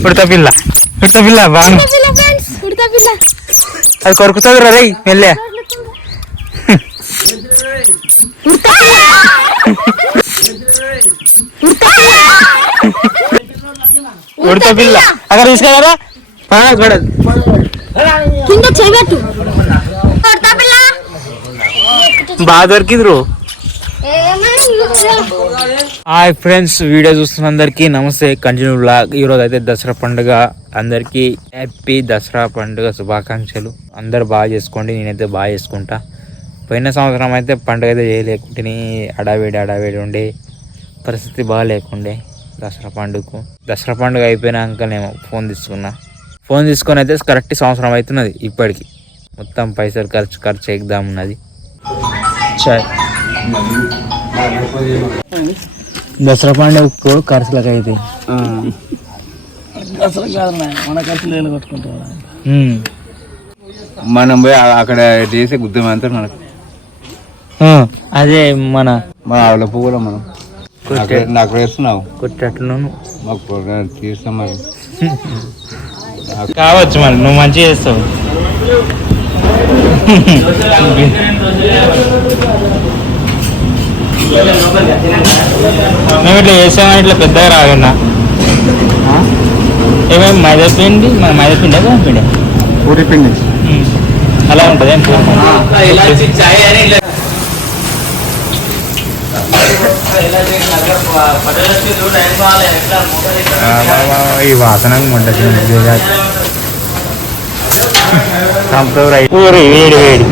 ఉడత పిల్ల ఉడత పిల్ల పిల్ల అది కొరుకుతుంది రా రేయ్ మెల్లె. ఉడతా పిల్ల. అక్కడ తీసుకెళ్ళరా? కింద చేయబెట్టు పిల్ల బాగా దొరికింది రో. హాయ్ ఫ్రెండ్స్ వీడియో చూస్తున్న అందరికీ నమస్తే. కంటిన్యూ బ్లాగ్ ఈరోజు అయితే దసరా పండుగ. అందరికీ హ్యాపీ దసరా పండుగ శుభాకాంక్షలు. అందరు బాగా చేసుకోండి నేనైతే బాగా చేసుకుంటా. పోయిన సంవత్సరం అయితే పండుగ అయితే చేయలేకుంటే అడావేడి అడావేడి ఉండే పరిస్థితి బాగా లేకుండే దసరా పండుగకు. దసరా పండుగ అయిపోయినాక నేను ఫోన్ తీసుకున్నా. ఫోన్ తీసుకొని అయితే కరెక్ట్ సంవత్సరం అవుతున్నది ఇప్పటికి. మొత్తం పైసలు ఖర్చు ఖర్చు ఎగ్దాం ఉన్నది. చాయ్ దసరా పండుగకు ఖర్చులకు అయితే. మనం పోయి అక్కడ చేసే గుద్దం అంతా మనకు. ఆ, అదే మన మన ఆవిడ పువ్వులో మనం. నాకు- నాకు వేస్తున్నావు. కొట్టేటట్లును మాకు తీస్తాం మరి. కావచ్చు మరి నువ్వు మంచిగా చేస్తావు. మేము ఇట్లా చేసామని ఇట్లా పెద్దగా రాగన్నా. ఏమేమి మైదా పిండి? మన మైదా పిండి అదే పిండి? పూరి పిండి. అలా ఉంటుంది ఏం ఈ వాసన పూరి వేడి వేడి.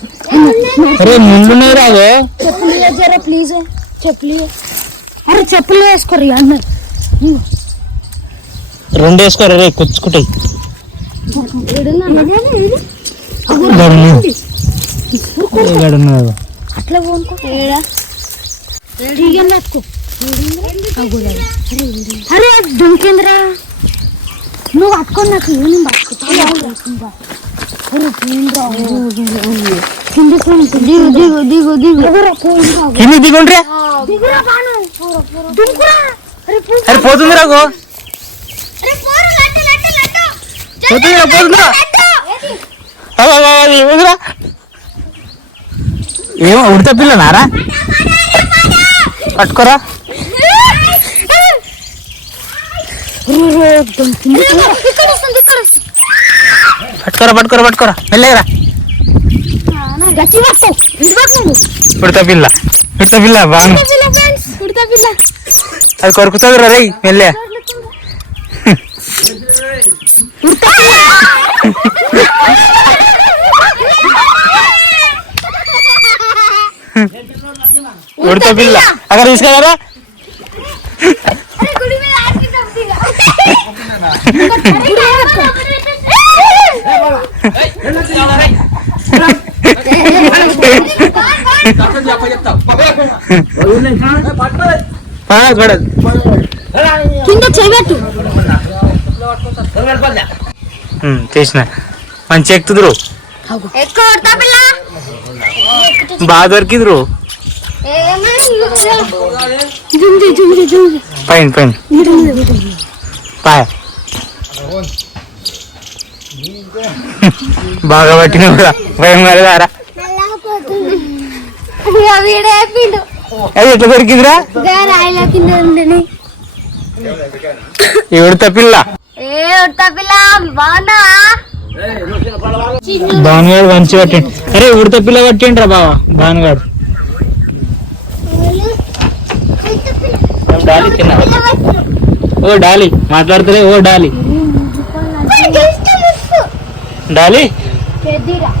అరే ముందు రాదు చెప్పులు జర ప్లీజ్ చెప్పులు. అరే చెప్పులు వేసుకోరు అన్న రెండు వేసుకోరా రే కుచ్చుకుంటాయి అట్లా అరే దుంకేంద్రా? నువ్వు పట్టుకొని నాకు నేను పట్టుకుంటా కింది దిగుండ్రే. అరే పో అరే పోతుంది రాకు అరే పోరు లట్టు లట్టు లట్టు పోతుందిరా పోతుందిరా ఏముందిరా ఏమో ఉడత పిల్లనారా? పట్టుకోరా. పట్టుకోరా పట్టుకోరా పట్టుకోరా. వెళ్ళేరా ఉడత పిల్ల. ఉడత పిల్ల బాగా ఉడతా పిల్ల ఫ్రెండ్స్ ఉడతా పిల్ల అది కొరుకుతుంది రా రేయ్ మెల్లె. ఉడతా పిల్ల. ఉడత పిల్ల అక్కడ తీసుకెళ్ళరా అరే గుడి మీద ఆడుకుంటాం దిగా. చూడదు కింద చేయబెట్టు చేసిన మంచి ఎక్కుతురు ఎక్కువ ఉడతా పిల్ల బాగా దొరికిందిరు జుంది జుంది జుంది పైన పైన పాయ బాగా పట్టిన కూడా భయం కలగారా వీడే పిండు అది ఎట్లా దొరికిందిరా? ఉడత పిల్ల భానుగాడు మంచి పట్టిండు. అరే ఉడత పిల్ల పట్టిండ్రా బావా? భానుగాడు. డాలీ తిన్నా. ఓ డాలీ. మాట్లాడుతులే ఓ డాలీ. డాలీ? పెద్దరా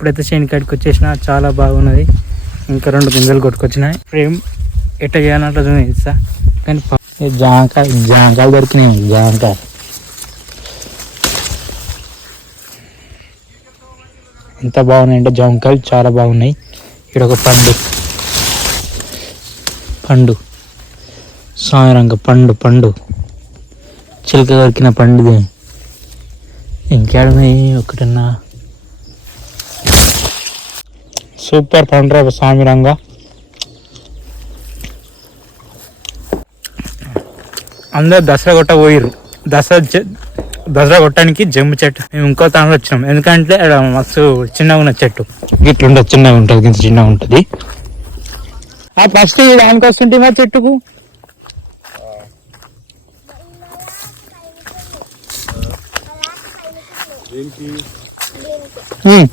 ఇప్పుడైతే గిడ ఇప్పుడైతే వచ్చేసిన చాలా బాగున్నది. ఇంకా రెండు గింజలు కొట్టుకొచ్చినాయి. ఫ్రేమ్ ఎట్ట చేయాలంటే తెలుసా? కానీ జాంకాయ జాంకాయలు దొరికినాయి జాంకాయ ఎంత బాగున్నాయి అంటే జాంకాయలు చాలా బాగున్నాయి. ఇక్కడ ఒక పండు. పండు. సాయంత్రంగా పండు పండు. చిలక దొరికిన పండుది. ఇంకేడమే ఒకటన్నా. సూపర్ పండురా సామిరంగా అందరు దసరా కొట్ట పోయిర్రు. దసరా దసరా కొట్టడానికి జమ్ము చెట్టు. మేము ఇంకో తాను వచ్చినాం. ఎందుకంటే ఆడ మస్తు చిన్నగా ఉన్న చెట్టు. ఇట్లుంటుంది చిన్నగా ఉంటుంది ఇంత చిన్నగా ఉంటుంది. ఆ ఫస్ట్ దానికి వస్తుంటే మా చెట్టుకు? ఉమ్,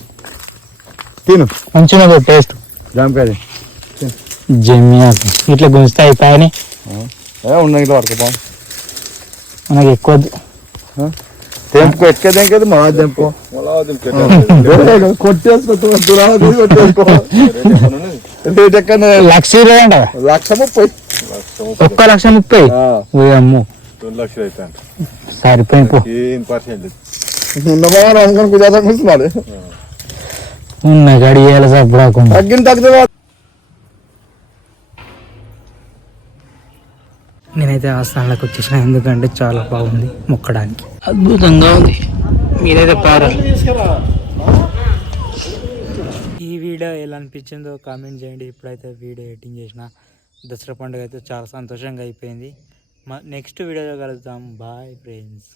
తిను. మంచిగా టేస్ట్ జామకాయ జమ్మి ఇట్లా గుంజితే అయిపోయాయని ఏ ఉన్నాయి ఇట్లా పడుకోపా మనకి ఎక్కువ తెంపుకో ఎక్క తెంకేది? మా తెంపుకో. కొట్టేసుకో ఎక్కడ లక్ష ఇరవై అంట లక్ష ముప్పై. ఒక్క లక్ష ముప్పై? ఓ అమ్ము. సరిపోయి పో. ఏం పర్సెంట్ అనుకుని కుదరదా కూర్చున్నాడు ఉన్న గడియాల తగ్గిన తగ్గుతుంది నేనైతే ఆ స్థానంలోకి వచ్చేసిన. ఎందుకంటే చాలా బాగుంది మొక్కడానికి. అద్భుతంగా ఉంది. మీరైతే పారా. ఈ వీడియో ఎలా అనిపించిందో కామెంట్ చేయండి. ఇప్పుడైతే వీడియో ఎడిటింగ్ చేసిన దసరా పండుగ అయితే చాలా సంతోషంగా అయిపోయింది. నెక్స్ట్ వీడియోలో కలుద్దాం. Bye friends.